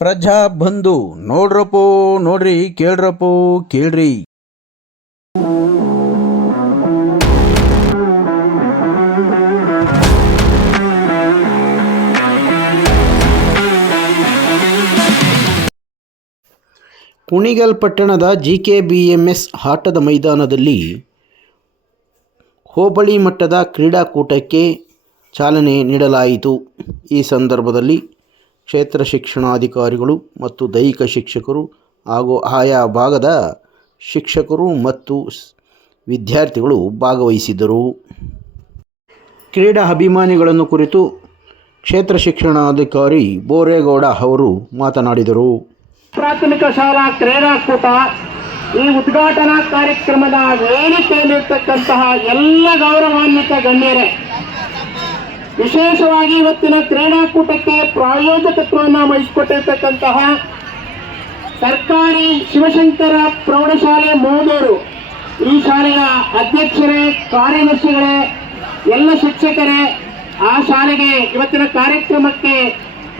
ಪ್ರಜಾ ಬಂಧು, ನೋಡ್ರಪ್ಪೋ, ನೋಡ್ರಿ, ಕೇಳ್ರಪ್ಪೋ, ಕೇಳ್ರಿ. ಕುಣಿಗಲ್ ಪಟ್ಟಣದ G K B M S ಆಟದ ಮೈದಾನದಲ್ಲಿ ಹೋಬಳಿ ಮಟ್ಟದ ಕ್ರೀಡಾಕೂಟಕ್ಕೆ ಚಾಲನೆ ನೀಡಲಾಯಿತು. ಈ ಸಂದರ್ಭದಲ್ಲಿ ಕ್ಷೇತ್ರ ಶಿಕ್ಷಣಾಧಿಕಾರಿಗಳು ಮತ್ತು ದೈಹಿಕ ಶಿಕ್ಷಕರು ಹಾಗೂ ಆಯಾ ಭಾಗದ ಶಿಕ್ಷಕರು ಮತ್ತು ವಿದ್ಯಾರ್ಥಿಗಳು ಭಾಗವಹಿಸಿದ್ದರು. ಕ್ರೀಡಾ ಅಭಿಮಾನಿಗಳನ್ನು ಕುರಿತು ಕ್ಷೇತ್ರ ಶಿಕ್ಷಣಾಧಿಕಾರಿ ಬೋರೇಗೌಡ ಅವರು ಮಾತನಾಡಿದರು. ಪ್ರಾಥಮಿಕ ಶಾಲಾ ಕ್ರೀಡಾಕೂಟ ಈ ಉದ್ಘಾಟನಾ ಕಾರ್ಯಕ್ರಮದ ವೇದಿಕೆಯಲ್ಲಿರ್ತಕ್ಕಂತಹ ಎಲ್ಲ ಗೌರವಾನ್ವಿತ ಗಣ್ಯರೇ ವಿಶೇಷವಾಗಿ ಇವತ್ತಿನ ಕ್ರೀಡಾಕೂಟಕ್ಕೆ ಪ್ರಾಯೋಜಕತ್ವವನ್ನು ವಹಿಸಿಕೊಟ್ಟಿರ್ತಕ್ಕಂತಹ ಸರ್ಕಾರಿ ಶಿವಶಂಕರ ಪ್ರೌಢಶಾಲೆ ಮೋದೂರು. ಈ ಶಾಲೆಯ ಅಧ್ಯಕ್ಷರೇ, ಕಾರ್ಯದರ್ಶಿಗಳೇ, ಎಲ್ಲ ಶಿಕ್ಷಕರೇ, ಆ ಶಾಲೆಗೆ ಇವತ್ತಿನ ಕಾರ್ಯಕ್ರಮಕ್ಕೆ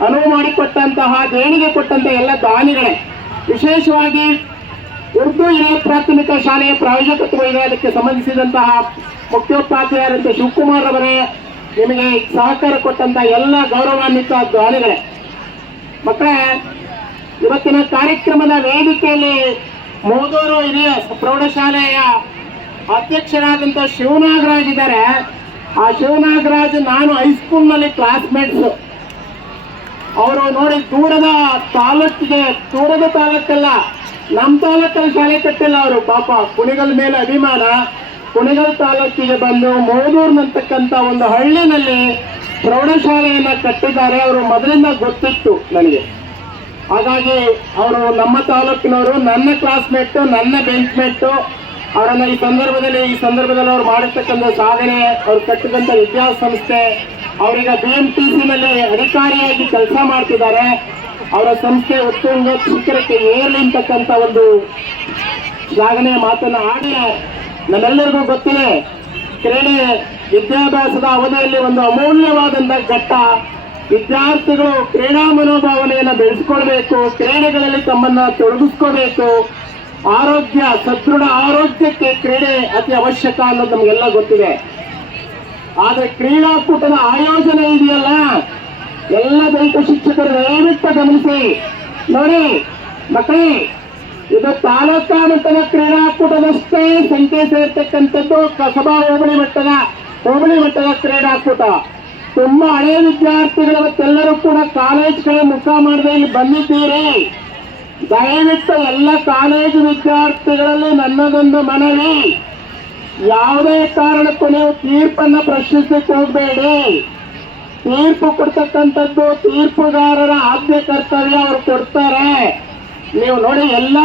ಅನುವು ಮಾಡಿಕೊಟ್ಟಂತಹ, ದೇಣಿಗೆ ಕೊಟ್ಟಂತಹ ಎಲ್ಲ ದಾನಿಗಳೇ. ವಿಶೇಷವಾಗಿ ಉರ್ದು ಹಿರಿಯ ಪ್ರಾಥಮಿಕ ಶಾಲೆಯ ಪ್ರಾಯೋಜಕತ್ವ ಇದೆ ಅದಕ್ಕೆ ಸಂಬಂಧಿಸಿದಂತಹ ಮುಖ್ಯೋಪಾಧ್ಯಾಯರಂತೆ ಶಿವಕುಮಾರ್ ಅವರೇ ನಿಮಗೆ ಸಹಕಾರ ಕೊಟ್ಟಂತ ಎಲ್ಲ ಗೌರವಾನ್ವಿತ ದಾನಿಗಳೇ ಮಕ್ಕಳೇ, ಇವತ್ತಿನ ಕಾರ್ಯಕ್ರಮದ ವೇದಿಕೆಯಲ್ಲಿ ಮೋದೂರು ಹಿರಿಯ ಪ್ರೌಢಶಾಲೆಯ ಅಧ್ಯಕ್ಷರಾದಂಥ ಶಿವನಾಗರಾಜ್ ಇದ್ದಾರೆ. ಆ ಶಿವನಾಗರಾಜ್ ನಾನು ಹೈಸ್ಕೂಲ್ನಲ್ಲಿ ಕ್ಲಾಸ್ಮೇಟ್ಸು ಅವರು ನೋಡಿ ದೂರದ ತಾಲೂಕಿಗೆ, ದೂರದ ತಾಲೂಕಲ್ಲ ನಮ್ಮ ತಾಲೂಕಲ್ಲಿ ಶಾಲೆ ಕಟ್ಟಿಲ್ಲ ಅವರು, ಪಾಪ, ಕುಣಿಗಲ್ ಮೇಲೆ ಅಭಿಮಾನ. ಕುಣಿಗಲ್ ತಾಲೂಕಿಗೆ ಬಂದು ಮೋದೂರ್ನಂತಕ್ಕಂಥ ಒಂದು ಹಳ್ಳಿನಲ್ಲಿ ಪ್ರೌಢಶಾಲೆಯನ್ನು ಕಟ್ಟಿದ್ದಾರೆ. ಅವರು ಮೊದಲಿಂದ ಗೊತ್ತಿತ್ತು ನನಗೆ. ಹಾಗಾಗಿ ಅವರು ನಮ್ಮ ತಾಲೂಕಿನವರು, ನನ್ನ ಕ್ಲಾಸ್ಮೇಟು ನನ್ನ ಬೆಂಚ್ಮೇಟು ಅವರನ್ನು ಈ ಸಂದರ್ಭದಲ್ಲಿ ಈ ಸಂದರ್ಭದಲ್ಲಿ ಅವರು ಮಾಡಿರ್ತಕ್ಕಂಥ ಸಾಧನೆ, ಅವ್ರು ಕಟ್ಟಿದಂಥ ವಿದ್ಯಾಸಂಸ್ಥೆ, ಅವರೀಗ ಬಿ ಎಂ ಟಿ ಸಿನಲ್ಲಿ ಅಧಿಕಾರಿಯಾಗಿ ಕೆಲಸ ಮಾಡ್ತಿದ್ದಾರೆ. ಅವರ ಸಂಸ್ಥೆ ಉತ್ತುಂಗ ಶಿಖರಕ್ಕೆ ಏರ್ಲಿ ಅಂತಕ್ಕಂಥ ಒಂದು ಜಾಗನೆಯ ಮಾತನ್ನು ಆಡಿ ನಮ್ಮೆಲ್ಲರಿಗೂ ಗೊತ್ತಿದೆ ಕ್ರೀಡೆ ವಿದ್ಯಾಭ್ಯಾಸದ ಅವಧಿಯಲ್ಲಿ ಒಂದು ಅಮೂಲ್ಯವಾದಂಥ ಘಟ್ಟ. ವಿದ್ಯಾರ್ಥಿಗಳು ಕ್ರೀಡಾ ಮನೋಭಾವನೆಯನ್ನು ಬೆಳೆಸ್ಕೊಳ್ಬೇಕು, ಕ್ರೀಡೆಗಳಲ್ಲಿ ತಮ್ಮನ್ನ ತೊಡಗಿಸ್ಕೋಬೇಕು ಆರೋಗ್ಯ, ಸದೃಢ ಆರೋಗ್ಯಕ್ಕೆ ಕ್ರೀಡೆ ಅತಿ ಅವಶ್ಯಕ ಅನ್ನೋದು ನಮಗೆಲ್ಲ ಗೊತ್ತಿದೆ. ಆದ್ರೆ ಕ್ರೀಡಾಕೂಟದ ಆಯೋಜನೆ ಇದೆಯಲ್ಲ? ಎಲ್ಲ ದೈಹಿಕ ಶಿಕ್ಷಕರು ದಯವಿಟ್ಟು ಗಮನಿಸಿ. ನೋಡಿ, ಮಕ್ಕಳೇ ಇದು ತಾಲೂಕಾ ಮಟ್ಟದ ಕ್ರೀಡಾಕೂಟದಷ್ಟೇ ಸಂಖ್ಯೆ ಸೇರ್ತಕ್ಕಂಥದ್ದು ಕಸಬಾ ಹೋಬಳಿ ಮಟ್ಟದ ಹೋಬಳಿ ಮಟ್ಟದ ಕ್ರೀಡಾಕೂಟ. ತುಂಬಾ ಹಳೆ ವಿದ್ಯಾರ್ಥಿಗಳು ಮತ್ತೆಲ್ಲರೂ ಕೂಡ ಕಾಲೇಜ್ಗಳ ಮುಖ ಮಾಡದೆ ಇಲ್ಲಿ ಬಂದಿದ್ದೀರಿ. ದಯವಿಟ್ಟು ಎಲ್ಲ ಕಾಲೇಜು ವಿದ್ಯಾರ್ಥಿಗಳಲ್ಲಿ ನನ್ನದೊಂದು ಮನವಿ. ಯಾವುದೇ ಕಾರಣಕ್ಕೂ ನೀವು ತೀರ್ಪನ್ನ ಪ್ರಶ್ನಿಸಕ್ಕೆ ಹೋಗಬೇಡಿ. ತೀರ್ಪು ಕೊಡ್ತಕ್ಕಂಥದ್ದು ತೀರ್ಪುಗಾರರ ಆದ್ಯ ಕರ್ತವ್ಯ ಅವರು ಕೊಡ್ತಾರೆ. ನೀವು ನೋಡಿ ಎಲ್ಲ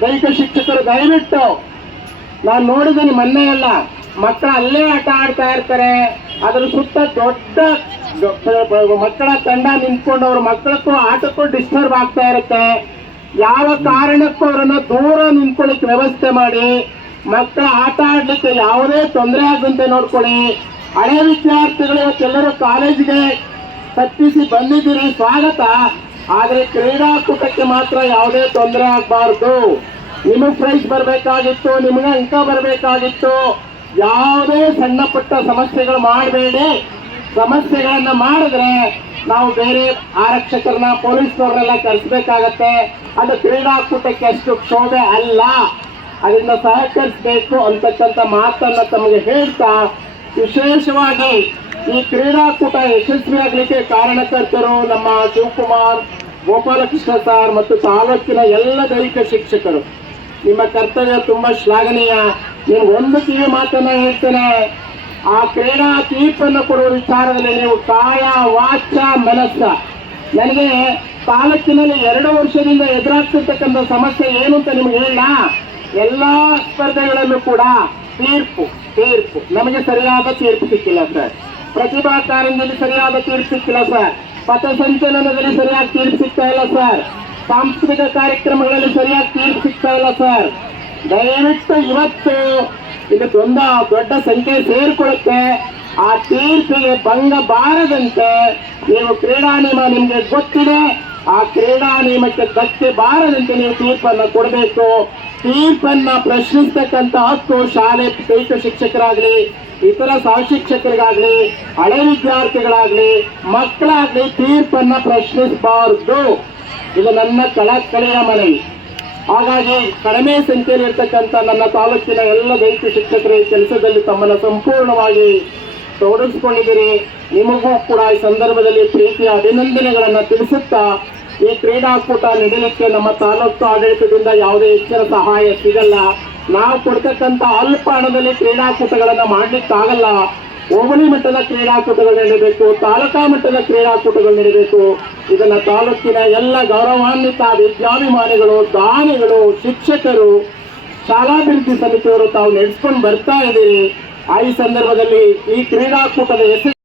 ದೈಹಿಕ ಶಿಕ್ಷಕರು ದಯವಿಟ್ಟು, ನಾನು ನೋಡಿದ್ದೀನಿ ಮೊನ್ನೆ ಎಲ್ಲ, ಮಕ್ಕಳು ಅಲ್ಲೇ ಆಟ ಆಡ್ತಾ ಇರ್ತಾರೆ, ಅದ್ರ ಸುತ್ತ ದೊಡ್ಡ ಮಕ್ಕಳ ತಂಡ ನಿಂತ್ಕೊಂಡು ಅವ್ರ ಮಕ್ಕಳಕ್ಕೂ ಆಟಕ್ಕೂ ಡಿಸ್ಟರ್ಬ್ ಆಗ್ತಾ ಇರುತ್ತೆ. ಯಾವ ಕಾರಣಕ್ಕೂ ಅವರನ್ನ ದೂರ ನಿಂತ್ಕೊಳ್ಳಿಕ್ಕೆ ವ್ಯವಸ್ಥೆ ಮಾಡಿ, ಮಕ್ಕಳ ಆಟ ಆಡ್ಲಿಕ್ಕೆ ಯಾವುದೇ ತೊಂದರೆ ಆಗದಂತೆ ನೋಡ್ಕೊಳ್ಳಿ. ಹಳೆ ವಿದ್ಯಾರ್ಥಿಗಳು ಇವತ್ತೆಲ್ಲರೂ ಕಾಲೇಜಿಗೆ ತಪ್ಪಿಸಿ ಬಂದಿದ್ದೀರಿ. ಸ್ವಾಗತ. ಆದ್ರೆ ಕ್ರೀಡಾಕೂಟಕ್ಕೆ ಮಾತ್ರ ಯಾವುದೇ ತೊಂದರೆ ಆಗಬಾರ್ದು. ನಿಮಗೆ ಪ್ರೈಸ್ ಬರಬೇಕಾಗಿತ್ತು, ನಿಮಗೆ ಅಂಕ ಬರಬೇಕಾಗಿತ್ತು. ಯಾವುದೇ ಸಣ್ಣ ಪುಟ್ಟ ಸಮಸ್ಯೆಗಳು ಮಾಡಬೇಡಿ. ಸಮಸ್ಯೆಗಳನ್ನು ಮಾಡಿದ್ರೆ ನಾವು ಬೇರೆ ಆರಕ್ಷಕರನ್ನ, ಪೊಲೀಸ್ನವ್ರನ್ನೆಲ್ಲ ಕರೆಸ್ಬೇಕಾಗತ್ತೆ. ಅದು ಕ್ರೀಡಾಕೂಟಕ್ಕೆ ಅಷ್ಟು ಕ್ಷೋಭೆ ಅಲ್ಲ. ಅದರಿಂದ ಸಹಕರಿಸಬೇಕು ಅಂತಕ್ಕಂಥ ಮಾತನ್ನು ತಮಗೆ ಹೇಳ್ತಾ, ವಿಶೇಷವಾಗಿ ಈ ಕ್ರೀಡಾಕೂಟ ಯಶಸ್ವಿಯಾಗಲಿಕ್ಕೆ ಕಾರಣಕರ್ತರು ನಮ್ಮ ಶಿವಕುಮಾರ್ ಗೋಪಾಲಕೃಷ್ಣ ಸಾರ್ ಮತ್ತು ತಾಲೂಕಿನ ಎಲ್ಲ ದೈಹಿಕ ಶಿಕ್ಷಕರು, ನಿಮ್ಮ ಕರ್ತವ್ಯ ತುಂಬಾ ಶ್ಲಾಘನೀಯ. ನೀವು ಒಂದು ಕಿವಿ ಮಾತನ್ನು ಹೇಳ್ತೇನೆ, ಆ ಕ್ರೀಡಾ ತೀರ್ಪನ್ನು ಕೊಡುವ ವಿಚಾರದಲ್ಲಿ ನೀವು ಕಾಯ, ವಾಚ, ಮನಸ್ಸ. ನನಗೆ ತಾಲೂಕಿನಲ್ಲಿ ಎರಡು ವರ್ಷದಿಂದ ಎದುರಾಗ್ತಿರ್ತಕ್ಕಂಥ ಸಮಸ್ಯೆ ಏನು ಅಂತ ನಿಮ್ಗೆ ಹೇಳ ಎಲ್ಲ ಸ್ಪರ್ಧೆಗಳಲ್ಲೂ ಕೂಡ ತೀರ್ಪು ತೀರ್ಪು. ನಮಗೆ ಸರಿಯಾದ ತೀರ್ಪು ಸಿಕ್ಕಿಲ್ಲ, ಸರ್. ಪ್ರತಿಭಾ ಕಾರಣದಲ್ಲಿ ಸರಿಯಾದ ತೀರ್ಪು ಸಿಕ್ಕಿಲ್ಲ, ಸರ್. ಪಥಸಂಚಲನದಲ್ಲಿ ಸರಿಯಾಗಿ ತೀರ್ಪು ಸಿಗ್ತಾ ಇಲ್ಲ ಸರ್. ಸಾಂಸ್ಕೃತಿಕ ಕಾರ್ಯಕ್ರಮಗಳಲ್ಲಿ ಸರಿಯಾಗಿ ತೀರ್ಪು ಸಿಗ್ತಾ ಇಲ್ಲ ಸರ್. ದಯವಿಟ್ಟು ಇವತ್ತು ಇದಕ್ಕೊಂದು ದೊಡ್ಡ ಸಂಖ್ಯೆ ಸೇರ್ಕೊಳ್ಳುತ್ತೆ. ಆ ತೀರ್ಪಿಗೆ ಭಂಗ ಬಾರದಂತೆ ನೀವು ಕ್ರೀಡಾ ನಿಯಮ ನಿಮಗೆ ಗೊತ್ತಿದೆ. ಆ ಕ್ರೀಡಾ ನಿಯಮಕ್ಕೆ ಧಕ್ಕೆ ಬಾರದಂತೆ ನೀವು ತೀರ್ಪನ್ನು ಕೊಡಬೇಕು. ತೀರ್ಪನ್ನ ಪ್ರಶ್ನಿಸ್ತಕ್ಕಂಥ ಹಕ್ಕು ಶಾಲೆ ದೈಹಿಕ ಶಿಕ್ಷಕರಾಗ್ಲಿ, ಇತರ ಸಹ ಶಿಕ್ಷಕರಿಗಾಗಲಿ, ಹಳೆ ವಿದ್ಯಾರ್ಥಿಗಳಾಗ್ಲಿ, ಮಕ್ಕಳಾಗ್ಲಿ ತೀರ್ಪನ್ನ ಪ್ರಶ್ನಿಸಬಾರ್ದು. ಇದು ನನ್ನ ಕಳಕಳಿಯ ಮನವಿ. ಹಾಗಾಗಿ ಕಡಿಮೆ ಸಂಖ್ಯೆಯಲ್ಲಿ ಇರ್ತಕ್ಕಂಥ ನನ್ನ ತಾಲೂಕಿನ ಎಲ್ಲ ದೈಹಿಕ ಶಿಕ್ಷಕರು ಈ ಕೆಲಸದಲ್ಲಿ ತಮ್ಮನ್ನು ಸಂಪೂರ್ಣವಾಗಿ ತೊಡಗಿಸಿಕೊಂಡಿದ್ದೀರಿ. ನಿಮಗೂ ಕೂಡ ಈ ಸಂದರ್ಭದಲ್ಲಿ ಪ್ರೀತಿಯ ಅಭಿನಂದನೆಗಳನ್ನು ತಿಳಿಸುತ್ತಾ ಈ ಕ್ರೀಡಾಕೂಟ ನಡೀಲಿಕ್ಕೆ ನಮ್ಮ ತಾಲೂಕು ಆಡಳಿತದಿಂದ ಯಾವುದೇ ಹೆಚ್ಚಿನ ಸಹಾಯ ಸಿಗಲ್ಲ. ನಾವು ಕೊಡ್ತಕ್ಕಂಥ ಅಲ್ಪ ಹಣದಲ್ಲಿ ಕ್ರೀಡಾಕೂಟಗಳನ್ನು ಮಾಡ್ಲಿಕ್ಕಾಗಲ್ಲ. ಹೋಬಳಿ ಮಟ್ಟದ ಕ್ರೀಡಾಕೂಟಗಳು ನಡೀಬೇಕು, ತಾಲೂಕಾ ಮಟ್ಟದ ಕ್ರೀಡಾಕೂಟಗಳು ನಡೀಬೇಕು. ಇದನ್ನ ತಾಲೂಕಿನ ಎಲ್ಲ ಗೌರವಾನ್ವಿತ ವಿದ್ಯಾಭಿಮಾನಿಗಳು, ದಾನಿಗಳು, ಶಿಕ್ಷಕರು, ಶಾಲಾಭಿವೃದ್ಧಿ ಸಮಿತಿಯವರು ತಾವು ನಡೆಸ್ಕೊಂಡು ಬರ್ತಾ ಇದ್ದೀರಿ. ಆ ಸಂದರ್ಭದಲ್ಲಿ ಈ ಕ್ರೀಡಾಕೂಟದ ಹೆಸರು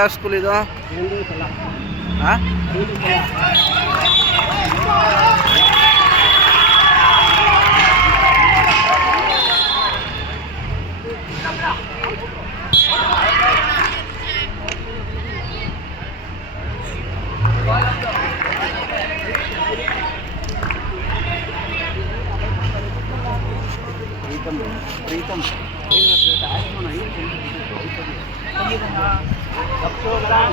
ಯಾವ ಸ್ಕೂಲ್ ಇದು ಹಾಂ Preetham Preetham Tapso na na.